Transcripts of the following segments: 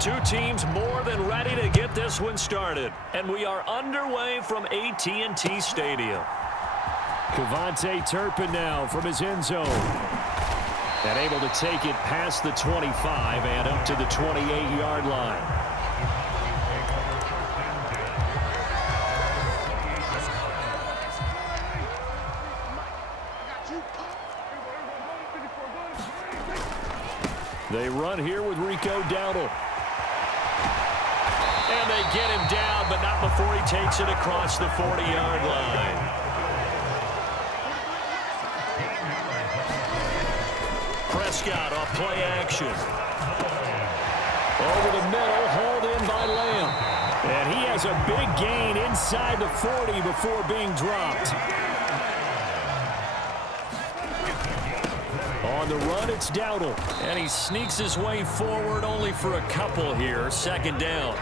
Two teams more than ready to get this one started. And we are underway from AT&T Stadium. Cavante Turpin now from his end zone. And able to take it past the 25 and up to the 28-yard line. They run here with Rico Dowdle. And they get him down, but not before he takes it across the 40-yard line. Prescott off play action. Over the middle, hauled in by Lamb. And he has a big gain inside the 40 before being dropped. On the run, it's Dowdle. And he sneaks his way forward only for a couple here. Second down.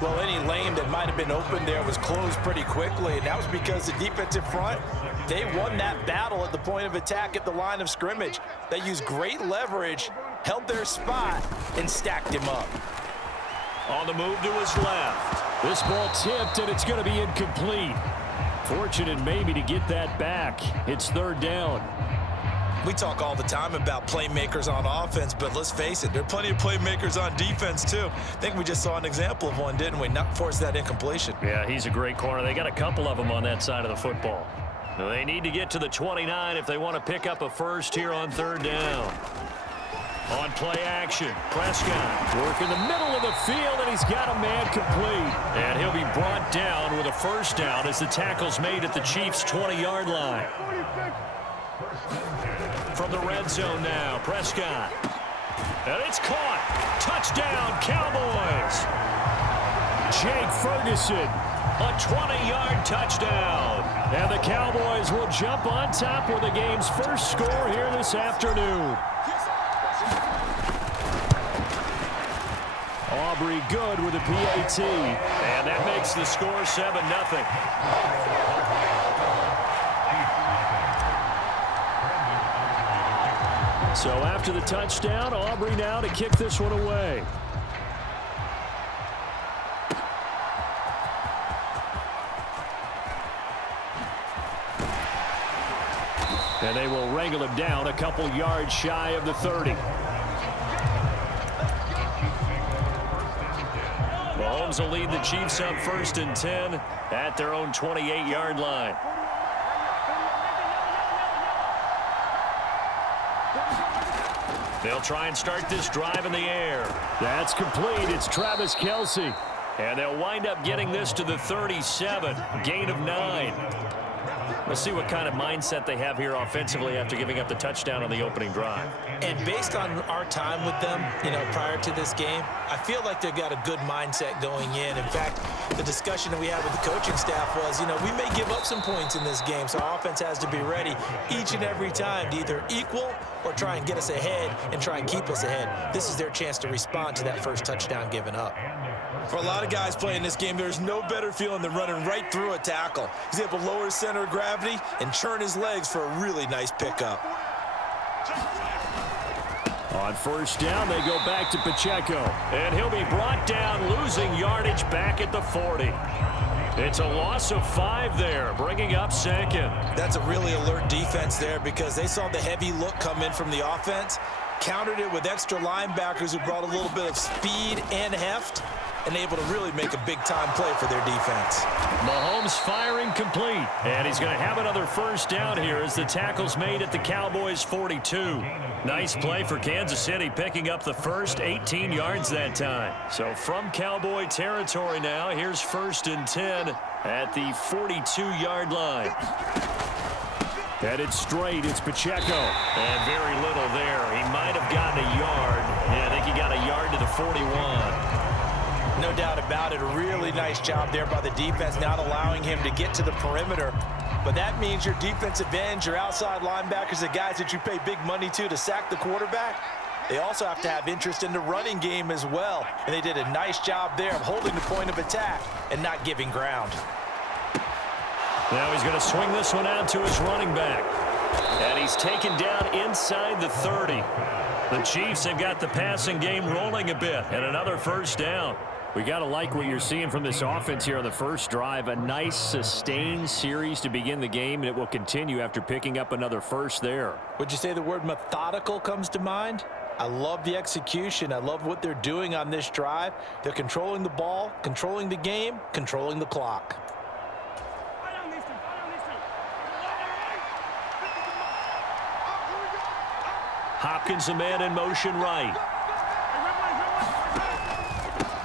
Well, any lane that might have been open there was closed pretty quickly, and that was because the defensive front, they won that battle at the point of attack at the line of scrimmage. They used great leverage, held their spot, and stacked him up. On the move to his left. This ball tipped, and it's going to be incomplete. Fortunate maybe to get that back. It's third down. We talk all the time about playmakers on offense, but let's face it, there are plenty of playmakers on defense, too. I think we just saw an example of one, didn't we? Not force that incompletion. Yeah, he's a great corner. They got a couple of them on that side of the football. They need to get to the 29 if they want to pick up a first here on third down. On play action, Prescott working the middle of the field, and he's got a man complete. And he'll be brought down with a first down as the tackle's made at the Chiefs' 20-yard line. From the red zone now, Prescott. And it's caught. Touchdown, Cowboys. Jake Ferguson. A 20-yard touchdown. And the Cowboys will jump on top with the game's first score here this afternoon. Aubrey good with a PAT. And that makes the score 7-0. So after the touchdown, Aubrey now to kick this one away. And they will wrangle him down a couple yards shy of the 30. Mahomes will lead the Chiefs up 1st and 10 at their own 28-yard line. They'll try and start this drive in the air. That's complete. It's Travis Kelce. And they'll wind up getting this to the 37. Gain of 9. Let's see what kind of mindset they have here offensively after giving up the touchdown on the opening drive. And based on our time with them, prior to this game, I feel like they've got a good mindset going in. In fact, the discussion that we had with the coaching staff was, we may give up some points in this game, so our offense has to be ready each and every time to either equal or try and get us ahead and try and keep us ahead. This is their chance to respond to that first touchdown given up. For a lot of guys playing this game, there's no better feeling than running right through a tackle. He's able to lower his center of gravity and churn his legs for a really nice pickup. On first down, they go back to Pacheco. And he'll be brought down, losing yardage back at the 40. It's a loss of 5 there, bringing up second. That's a really alert defense there because they saw the heavy look come in from the offense, countered it with extra linebackers who brought a little bit of speed and heft, and able to really make a big-time play for their defense. Mahomes firing complete. And he's going to have another first down here as the tackle's made at the Cowboys' 42. Nice play for Kansas City, picking up the first 18 yards that time. So from Cowboy territory now, here's 1st and 10 at the 42-yard line. Headed straight, it's Pacheco. And very little there. He might have gotten a yard. Yeah, I think he got a yard to the 41. No doubt about it. A really nice job there by the defense, not allowing him to get to the perimeter. But that means your defensive ends, your outside linebackers, the guys that you pay big money to sack the quarterback, they also have to have interest in the running game as well. And they did a nice job there of holding the point of attack and not giving ground. Now he's going to swing this one out to his running back. And he's taken down inside the 30. The Chiefs have got the passing game rolling a bit, and another first down. We got to like what you're seeing from this offense here on the first drive. A nice, sustained series to begin the game, and it will continue after picking up another first there. Would you say the word methodical comes to mind? I love the execution. I love what they're doing on this drive. They're controlling the ball, controlling the game, controlling the clock. Hopkins, a man in motion right.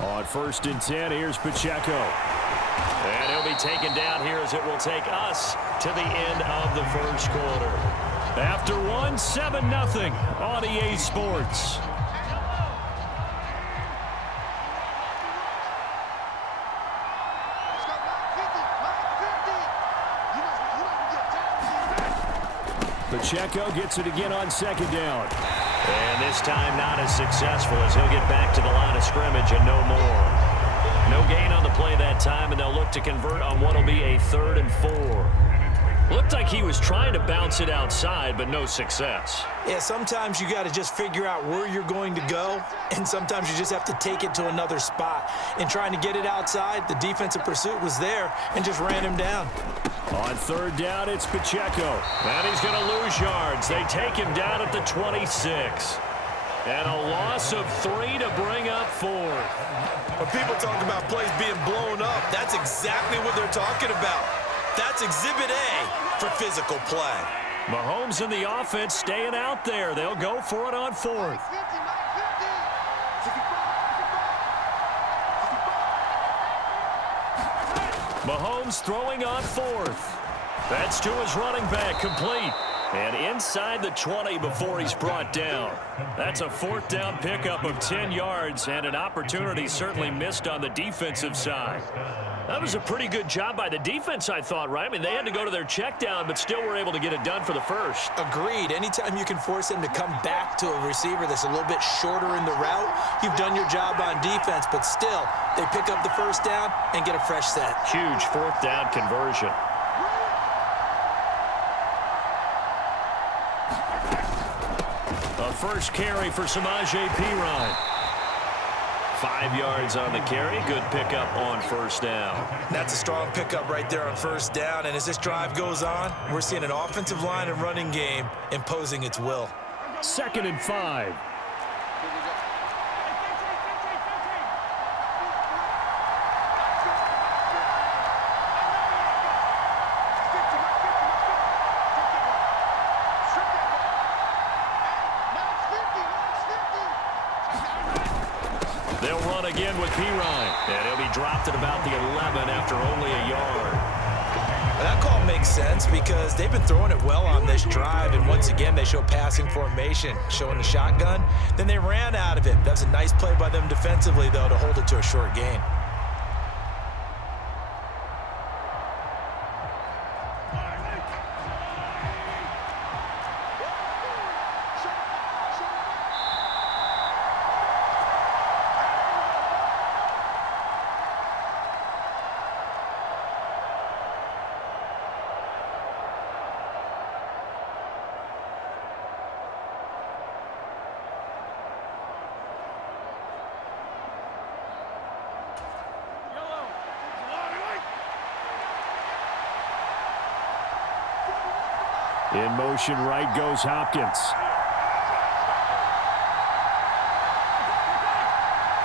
On 1st and 10, here's Pacheco. And he'll be taken down here as it will take us to the end of the first quarter. After one, 7-0 on EA Sports. Pacheco gets it again on 2nd down. And this time not as successful as he'll get back to the line of scrimmage and no more. No gain on the play that time, and they'll look to convert on what will be a 3rd and 4. Looked like he was trying to bounce it outside, but no success. Yeah, sometimes you got to just figure out where you're going to go, and sometimes you just have to take it to another spot. In trying to get it outside, the defensive pursuit was there and just ran him down. On 3rd down, it's Pacheco. And he's going to lose yards. They take him down at the 26. And a loss of 3 to bring up 4. When people talk about plays being blown up, that's exactly what they're talking about. That's Exhibit A for physical play. Mahomes and the offense staying out there. They'll go for it on 4th. Mahomes throwing on 4th. That's to his running back, complete. And inside the 20 before he's brought down. That's a 4th down pickup of 10 yards and an opportunity certainly missed on the defensive side. That was a pretty good job by the defense, I thought, right? I mean, they had to go to their check down, but still were able to get it done for the first. Agreed. Anytime you can force them to come back to a receiver that's a little bit shorter in the route, you've done your job on defense, but still, they pick up the first down and get a fresh set. Huge 4th down conversion. A first carry for Samaje Perine. 5 yards on the carry. Good pickup on 1st down. That's a strong pickup right there on 1st down. And as this drive goes on, we're seeing an offensive line and running game imposing its will. 2nd and 5. They'll run again with Perine. And he'll be dropped at about the 11 after only a yard. That call makes sense because they've been throwing it well on this drive, and once again they show passing formation, showing the shotgun. Then they ran out of it. That's a nice play by them defensively, though, to hold it to a short gain. In motion right goes Hopkins.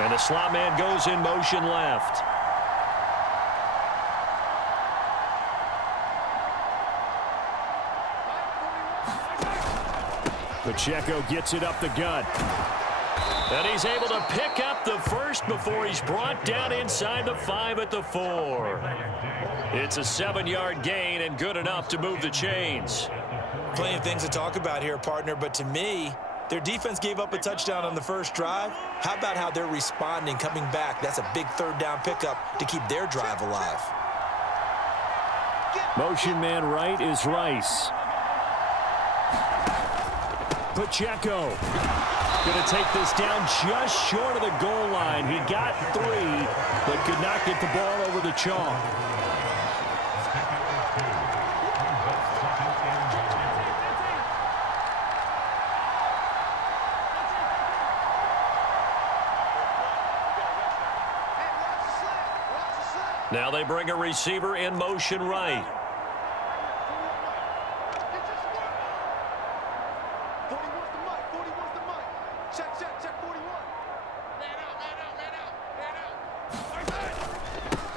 And the slot man goes in motion left. Pacheco gets it up the gut. And he's able to pick up the first before he's brought down inside the 5 at the 4. It's a 7-yard gain and good enough to move the chains. Plenty of things to talk about here, partner, but to me, their defense gave up a touchdown on the first drive. How about how they're responding, coming back? That's a big 3rd down pickup to keep their drive alive. Motion man right is Rice. Pacheco going to take this down just short of the goal line. He got 3, but could not get the ball over the chalk. Now they bring a receiver in motion right.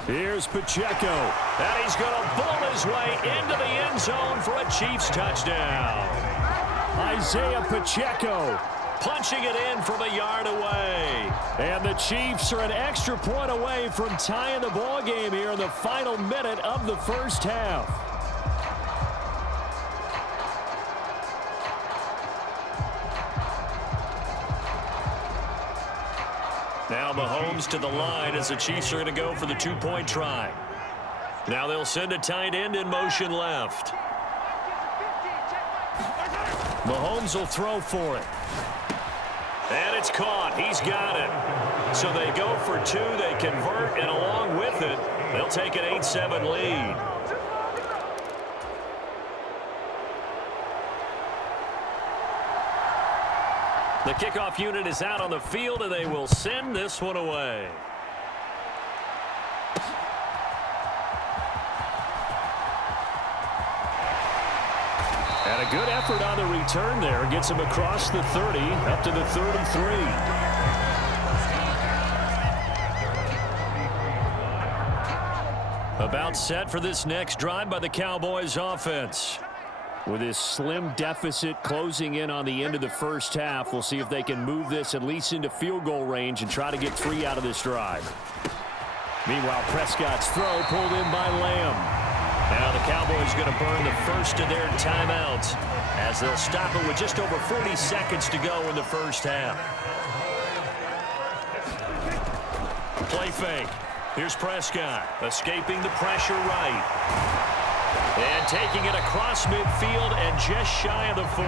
Here's Pacheco. And he's going to bull his way into the end zone for a Chiefs touchdown. Isaiah Pacheco Punching it in from a yard away. And the Chiefs are an extra point away from tying the ball game here in the final minute of the first half. Now Mahomes to the line as the Chiefs are going to go for the two-point try. Now they'll send a tight end in motion left. Mahomes will throw for it. And it's caught. He's got it. So they go for two. They convert, and along with it, they'll take an 8-7 lead. The kickoff unit is out on the field, and they will send this one away. And a good effort on the return there. Gets him across the 30, up to the 3rd and 3. About set for this next drive by the Cowboys offense. With his slim deficit closing in on the end of the first half, we'll see if they can move this at least into field goal range and try to get 3 out of this drive. Meanwhile, Prescott's throw pulled in by Lamb. Now the Cowboys going to burn the first of their timeouts as they'll stop it with just over 40 seconds to go in the first half. Play fake. Here's Prescott escaping the pressure right. And taking it across midfield and just shy of the 40.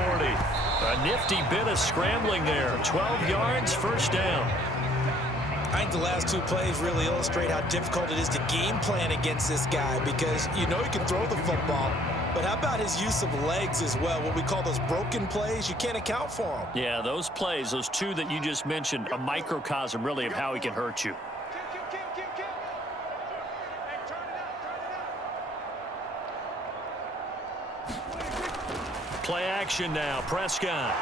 A nifty bit of scrambling there. 12 yards, first down. I think the last two plays really illustrate how difficult it is to game plan against this guy because you know he can throw the football. But how about his use of legs as well? What we call those broken plays, you can't account for them. Yeah, those plays, those two that you just mentioned, a microcosm really of how he can hurt you. Play action now. Prescott.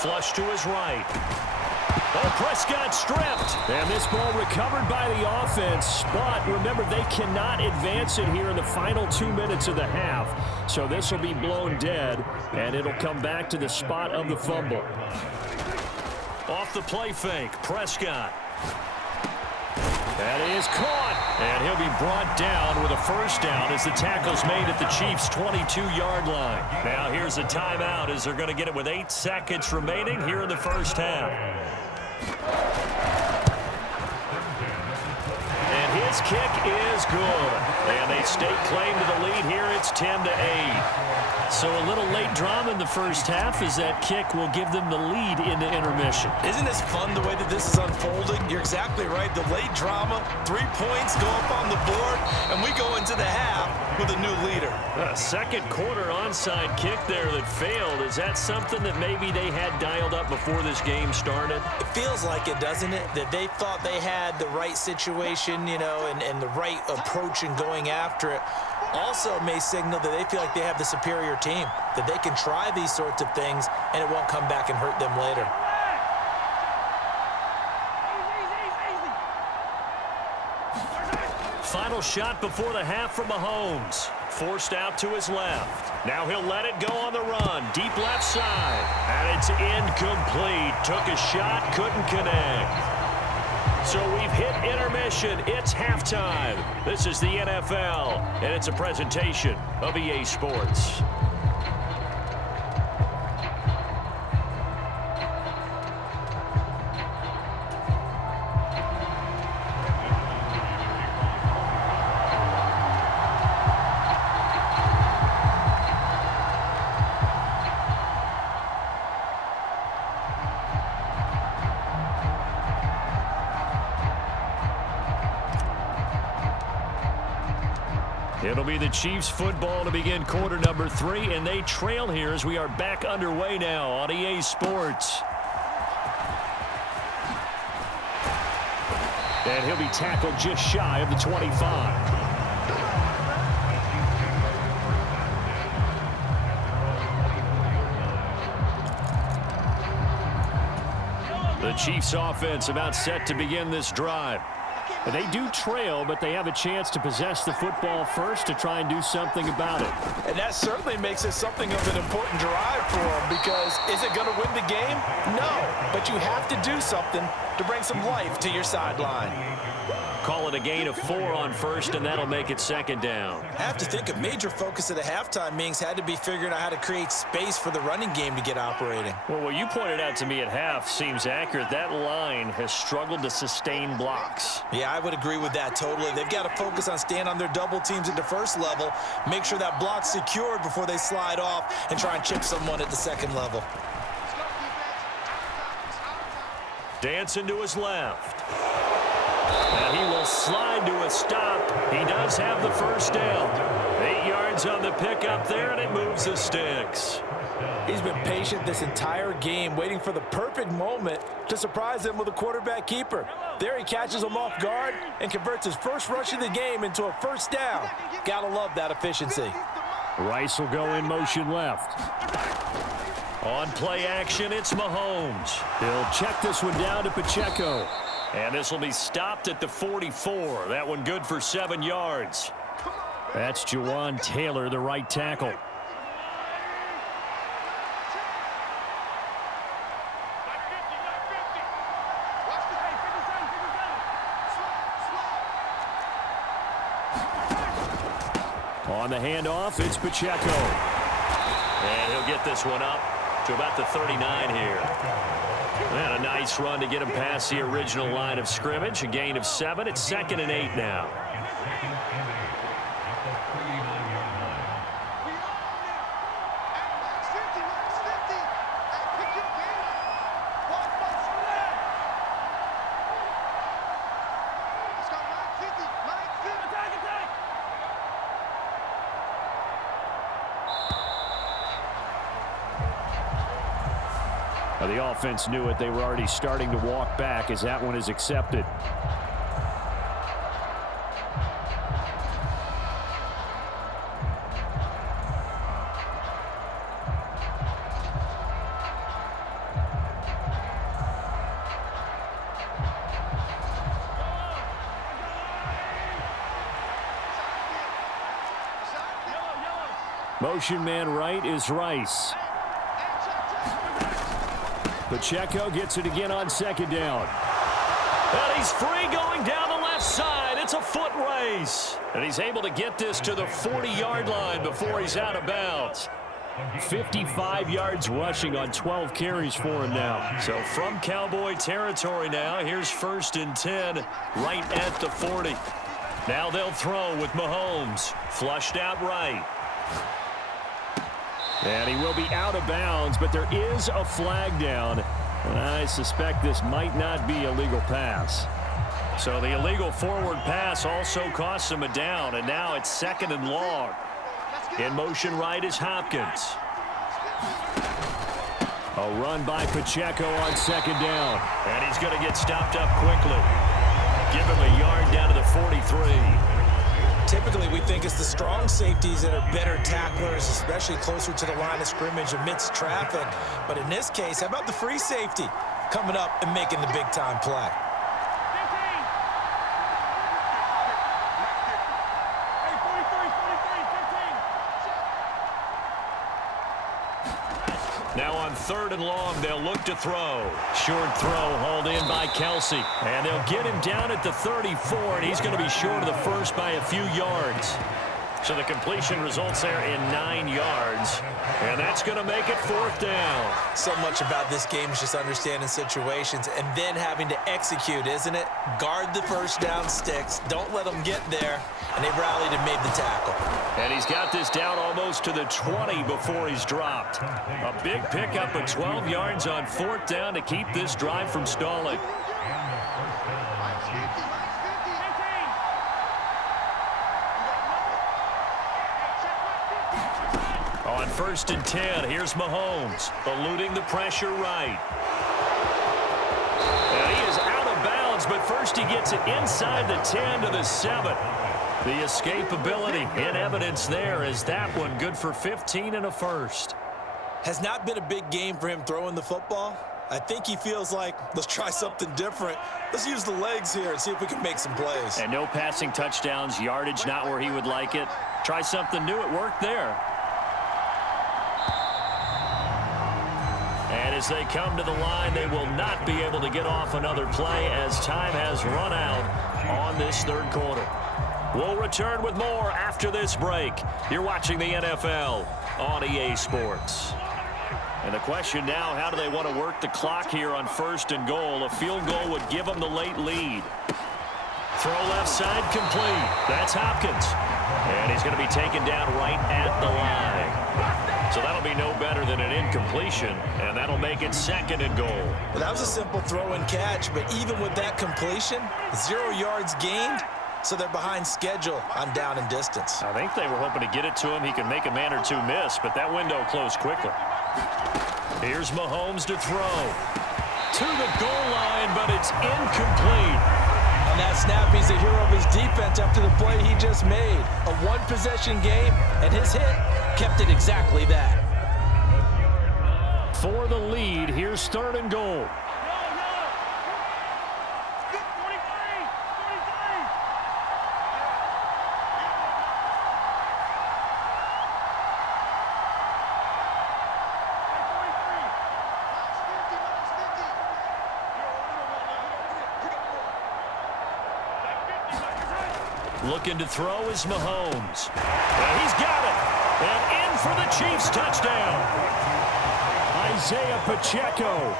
Flush to his right. Oh, Prescott stripped. And this ball recovered by the offense. But remember, they cannot advance it here in the final 2 minutes of the half. So this will be blown dead, and it'll come back to the spot of the fumble. Off the play fake, Prescott. That is caught. And he'll be brought down with a first down as the tackle's made at the Chiefs' 22-yard line. Now here's a timeout as they're going to get it with 8 seconds remaining here in the first half. And his kick is good. And they stake claim to the lead here. It's 10-8. So a little late drama in the first half as that kick will give them the lead into intermission. Isn't this fun the way that this is unfolding? You're exactly right. The late drama, 3 points go up on the board, and we go into the half with a new leader. A second quarter onside kick there that failed. Is that something that maybe they had dialed up before this game started? It feels like it, doesn't it? That they thought they had the right situation, you know, and the right approach in going after it. Also may signal that they feel like they have the superior team, that they can try these sorts of things and it won't come back and hurt them later. Final shot before the half from Mahomes. Forced out to his left. Now he'll let it go on the run. Deep left side. And it's incomplete. Took a shot, couldn't connect. So we've hit intermission. It's halftime. This is the NFL, and it's a presentation of EA Sports. It'll be the Chiefs football to begin quarter number 3, and they trail here as we are back underway now on EA Sports. And he'll be tackled just shy of the 25. The Chiefs offense about set to begin this drive. They do trail, but they have a chance to possess the football first to try and do something about it. And that certainly makes it something of an important drive for them, because is it going to win the game? No, but you have to do something to bring some life to your sideline. Call it a gain of 4 on first, and that'll make it second down. I have to think a major focus of the halftime meetings had to be figuring out how to create space for the running game to get operating. Well, what you pointed out to me at half seems accurate. That line has struggled to sustain blocks. Yeah, I would agree with that totally. They've got to focus on staying on their double teams at the first level, make sure that block's secured before they slide off and try and chip someone at the second level. Dancing to his left. And he will slide to a stop. He does have the first down. 8 yards on the pickup there, and it moves the sticks. He's been patient this entire game, waiting for the perfect moment to surprise him with a quarterback keeper. There he catches him off guard and converts his first rush of the game into a first down. Gotta love that efficiency. Rice will go in motion left. On play action, it's Mahomes. He'll check this one down to Pacheco. And this will be stopped at the 44. That one good for 7 yards. That's Jawan Taylor, the right tackle. On the handoff, it's Pacheco. And he'll get this one up to about the 39 here. And a nice run to get him past the original line of scrimmage. A gain of 7. It's 2nd and 8 now. The offense knew it. They were already starting to walk back as that one is accepted. Motion man right is Rice. Pacheco gets it again on second down. And he's free going down the left side. It's a foot race. And he's able to get this to the 40-yard line before he's out of bounds. 55 yards rushing on 12 carries for him now. So from Cowboy territory now, here's 1st and 10 right at the 40. Now they'll throw with Mahomes. Flushed out right. And he will be out of bounds, but there is a flag down. And I suspect this might not be a legal pass. So the illegal forward pass also costs him a down, and now it's 2nd and long. In motion right is Hopkins. A run by Pacheco on 2nd down. And he's going to get stopped up quickly. Give him a yard down to the 43. Typically, we think it's the strong safeties that are better tacklers, especially closer to the line of scrimmage amidst traffic. But in this case, how about the free safety coming up and making the big-time play? Now on 3rd and long, they'll look to throw. Short throw hauled in by Kelsey. And they'll get him down at the 34, and he's going to be short of the first by a few yards. So the completion results there in 9 yards. And that's going to make it 4th down. So much about this game is just understanding situations and then having to execute, isn't it? Guard the first down sticks. Don't let them get there. And they rallied and made the tackle. And he's got this down almost to the 20 before he's dropped. A big pickup of 12 yards on 4th down to keep this drive from stalling. On 1st and 10, here's Mahomes, eluding the pressure right. And he is out of bounds, but first First, he gets it inside the 10 to the 7. The escapability in evidence there as that one good for 15 and a first. Has not been a big game for him throwing the football. I think he feels like, let's try something different. Let's use the legs here and see if we can make some plays. And no passing touchdowns, yardage not where he would like it. Try something new, it worked there. And as they come to the line, they will not be able to get off another play as time has run out on this third quarter. We'll return with more after this break. You're watching the NFL on EA Sports. And the question now, how do they want to work the clock here on first and goal? A field goal would give them the late lead. Throw left side complete. That's Hopkins. And he's going to be taken down right at the line. So that'll be no better than an incompletion, and that'll make it second and goal. Well, that was a simple throw and catch, but even with that completion, 0 yards gained, so they're behind schedule on down and distance. I think they were hoping to get it to him. He could make a man or two miss, but that window closed quickly. Here's Mahomes to throw. To the goal line, but it's incomplete. On that snap, he's a hero of his defense after the play he just made. A one-possession game, and his hit kept it exactly that. For the lead, here's third and goal. Looking to throw is Mahomes. And he's got it. And in for the Chiefs touchdown. Isaiah Pacheco.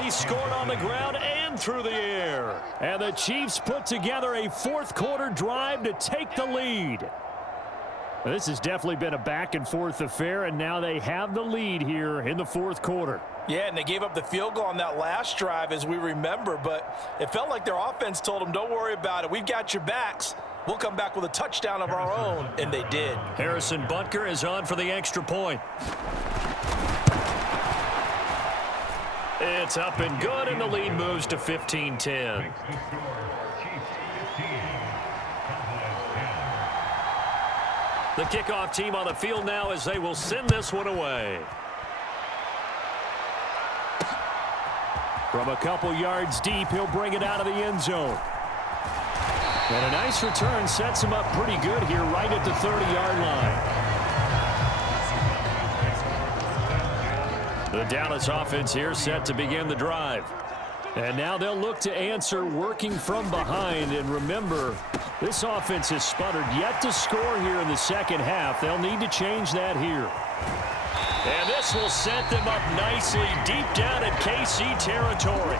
He scored on the ground and through the air. And the Chiefs put together a fourth quarter drive to take the lead. This has definitely been a back-and-forth affair, and now they have the lead here in the fourth quarter. Yeah, and they gave up the field goal on that last drive, as we remember, but it felt like their offense told them, don't worry about it. We've got your backs. We'll come back with a touchdown of our own, and they did. Harrison Butker is on for the extra point. It's up and good, and the lead moves to 15-10. The kickoff team on the field now as they will send this one away. From a couple yards deep, he'll bring it out of the end zone. And a nice return sets him up pretty good here right at the 30-yard line. The Dallas offense here set to begin the drive. And now they'll look to answer working from behind. And remember, this offense has sputtered yet to score here in the second half. They'll need to change that here. And this will set them up nicely deep down in KC territory.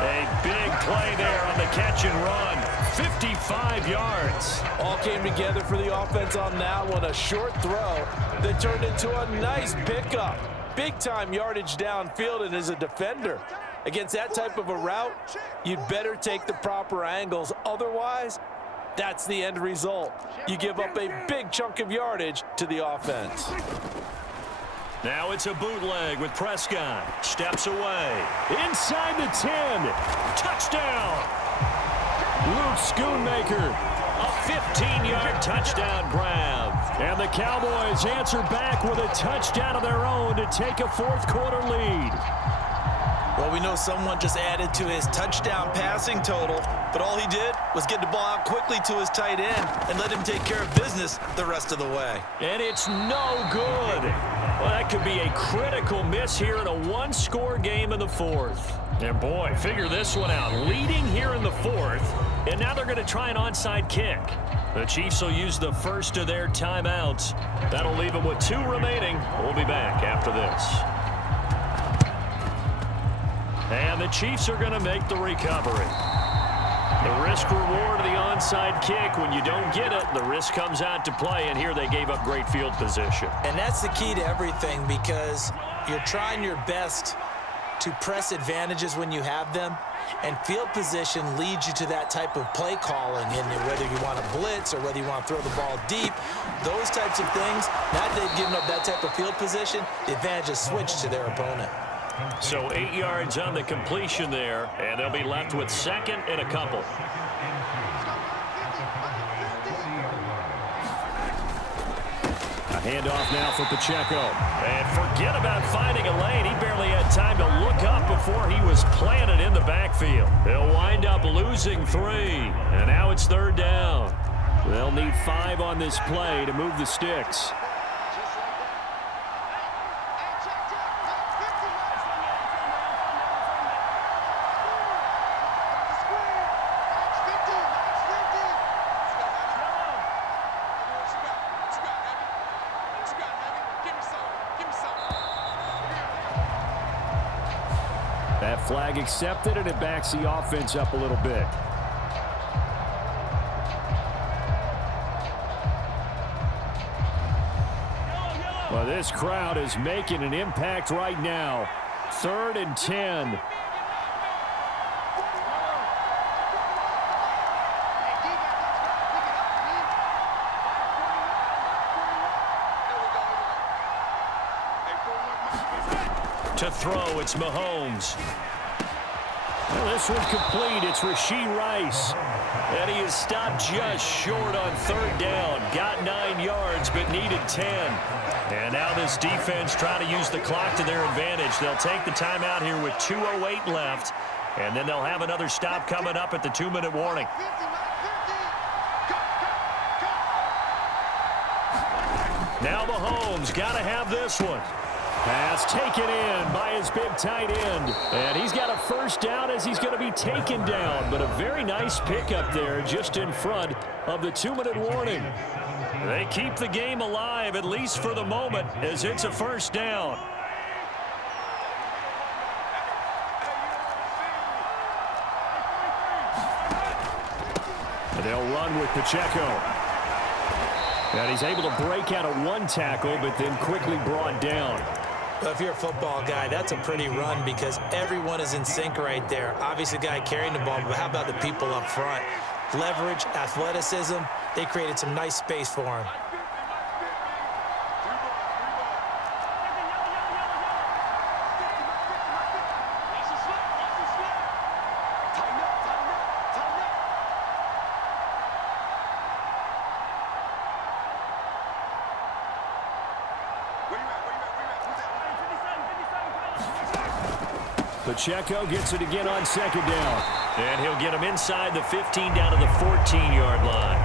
A big play there on the catch and run. 55 yards. All came together for the offense on that one. A short throw that turned into a nice pickup. Big-time yardage downfield, and as a defender, against that type of a route, you'd better take the proper angles. Otherwise, that's the end result. You give up a big chunk of yardage to the offense. Now it's a bootleg with Prescott. Steps away. Inside the 10. Touchdown. Luke Schoonmaker. A 15-yard touchdown grab. And the Cowboys answer back with a touchdown of their own to take a fourth quarter lead. Well, we know someone just added to his touchdown passing total, but all he did was get the ball out quickly to his tight end and let him take care of business the rest of the way. And it's no good. Well, that could be a critical miss here in a one-score game in the fourth. And boy, figure this one out. Leading here in the fourth, and now they're going to try an onside kick. The Chiefs will use the first of their timeouts. That'll leave them with 2 remaining. We'll be back after this. And the Chiefs are going to make the recovery. The risk-reward of the onside kick, when you don't get it, the risk comes out to play, and here they gave up great field position. And that's the key to everything, because you're trying your best to press advantages when you have them, and field position leads you to that type of play calling, and whether you want to blitz or whether you want to throw the ball deep, those types of things, now that they've given up that type of field position, the advantage is switched to their opponent. So 8 yards on the completion there, and they'll be left with second and a couple. A handoff now for Pacheco. And forget about finding a lane. He barely had time to look up before he was planted in the backfield. They'll wind up losing 3, and now it's third down. They'll need 5 on this play to move the sticks. That flag accepted, and it backs the offense up a little bit. Well, this crowd is making an impact right now. 3rd and 10. To throw, it's Mahomes. Well, this one complete. It's Rashee Rice. And he is stopped just short on 3rd down. Got 9 yards, but needed 10. And now this defense trying to use the clock to their advantage. They'll take the timeout here with 2:08 left. And then they'll have another stop coming up at the 2-minute warning. Now Mahomes got to have this one. Pass taken in by his big tight end. And he's got a first down as he's going to be taken down. But a very nice pickup there just in front of the 2-minute warning. They keep the game alive, at least for the moment, as it's a first down. And they'll run with Pacheco. And he's able to break out of 1 tackle, but then quickly brought down. Well, if you're a football guy, that's a pretty run because everyone is in sync right there. Obviously, the guy carrying the ball, but how about the people up front? Leverage, athleticism, they created some nice space for him. Pacheco gets it again on 2nd down. And he'll get him inside the 15 down to the 14-yard line.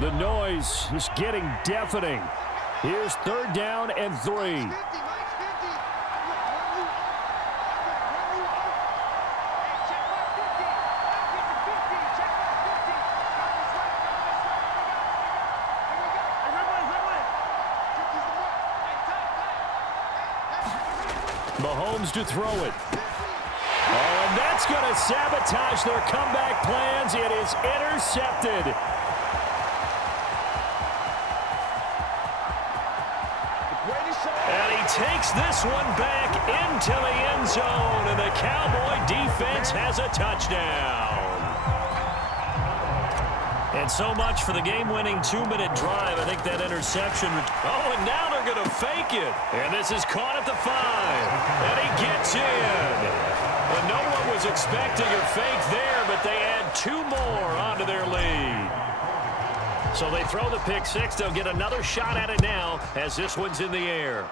The noise is getting deafening. Here's 3rd down and 3. Mahomes to throw it. Oh, and that's going to sabotage their comeback plans. It is intercepted. And he takes this one back into the end zone, and the Cowboy defense has a touchdown. And so much for the game-winning 2-minute drive. I think that interception. Oh, and now they're going to fake it. And this is caught at the 5. And he gets in. Well, no one was expecting a fake there, but they add 2 more onto their lead. So they throw the pick 6. They'll get another shot at it now as this one's in the air.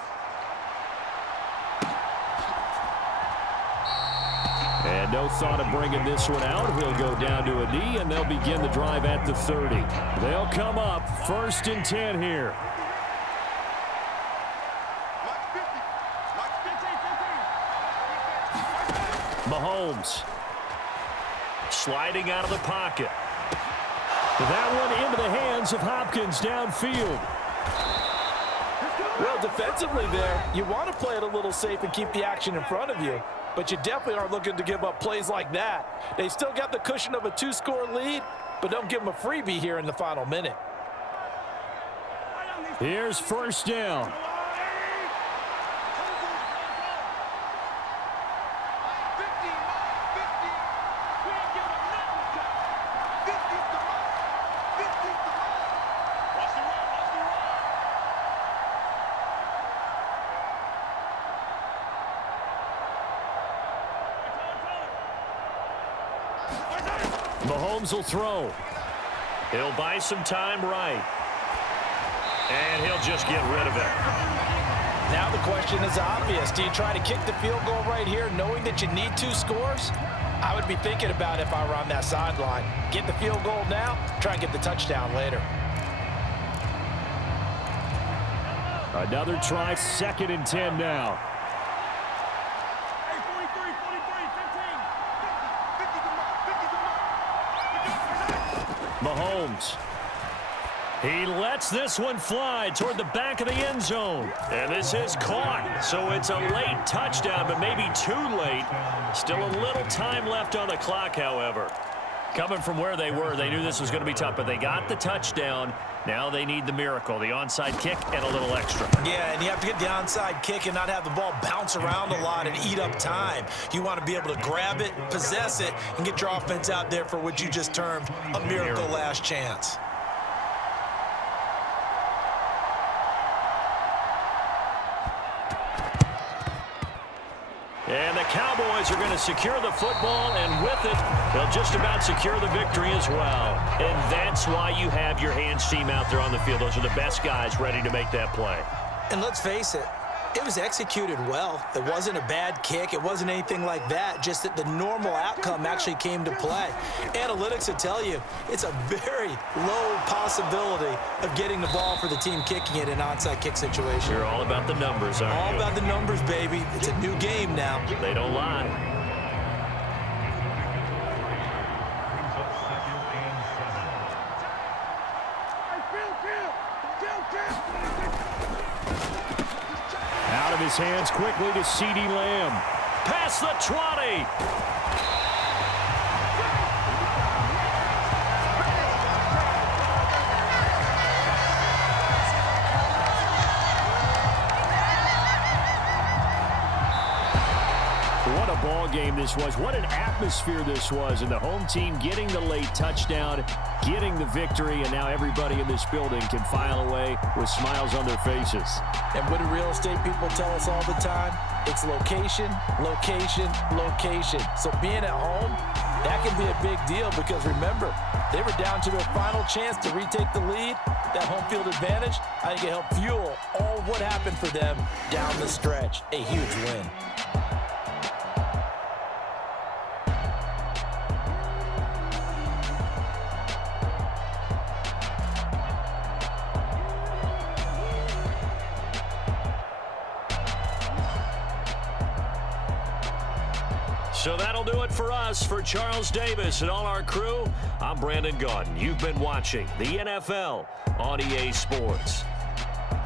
And no thought of bringing this one out. He'll go down to a knee, and they'll begin the drive at the 30. They'll come up 1st and 10 here. Mahomes sliding out of the pocket. That one into the hands of Hopkins downfield. Well, defensively there, you want to play it a little safe and keep the action in front of you. But you definitely aren't looking to give up plays like that. They still got the cushion of a 2-score lead, but don't give them a freebie here in the final minute. Here's 1st down. Mahomes will throw. He'll buy some time right. And he'll just get rid of it. Now the question is obvious. Do you try to kick the field goal right here knowing that you need 2 scores? I would be thinking about it if I were on that sideline. Get the field goal now, try and get the touchdown later. Another try, 2nd and 10 now. Mahomes. He lets this one fly toward the back of the end zone. And this is caught. So it's a late touchdown, but maybe too late. Still a little time left on the clock, however. Coming from where they were, they knew this was going to be tough, but they got the touchdown. Now they need the miracle, the onside kick and a little extra. Yeah, and you have to get the onside kick and not have the ball bounce around a lot and eat up time. You want to be able to grab it, possess it, and get your offense out there for what you just termed a miracle last chance. And the Cowboys are going to secure the football, and with it, they'll just about secure the victory as well. And that's why you have your hands team out there on the field. Those are the best guys ready to make that play. And let's face it, it was executed well. It wasn't a bad kick. It wasn't anything like that, just that the normal outcome actually came to play. Analytics will tell you it's a very low possibility of getting the ball for the team kicking it in an onside kick situation. You're all about the numbers, aren't you? All about the numbers, baby. It's a new game now. They don't lie. Out of his hands quickly to CeeDee Lamb. Past the 20. What a ball game this was. What an atmosphere this was. And the home team getting the late touchdown, getting the victory, and now everybody in this building can file away with smiles on their faces. And what do real estate people tell us all the time? It's location, location, location. So being at home, that can be a big deal because remember, they were down to their final chance to retake the lead. That home field advantage, I think it helped fuel all of what happened for them down the stretch. A huge win. So that'll do it for us. For Charles Davis and all our crew, I'm Brandon Gaudin. You've been watching the NFL on EA Sports.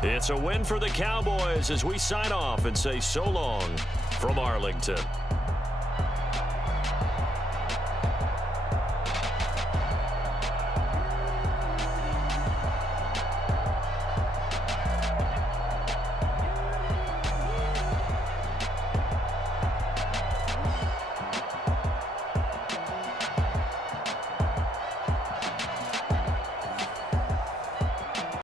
It's a win for the Cowboys as we sign off and say so long from Arlington.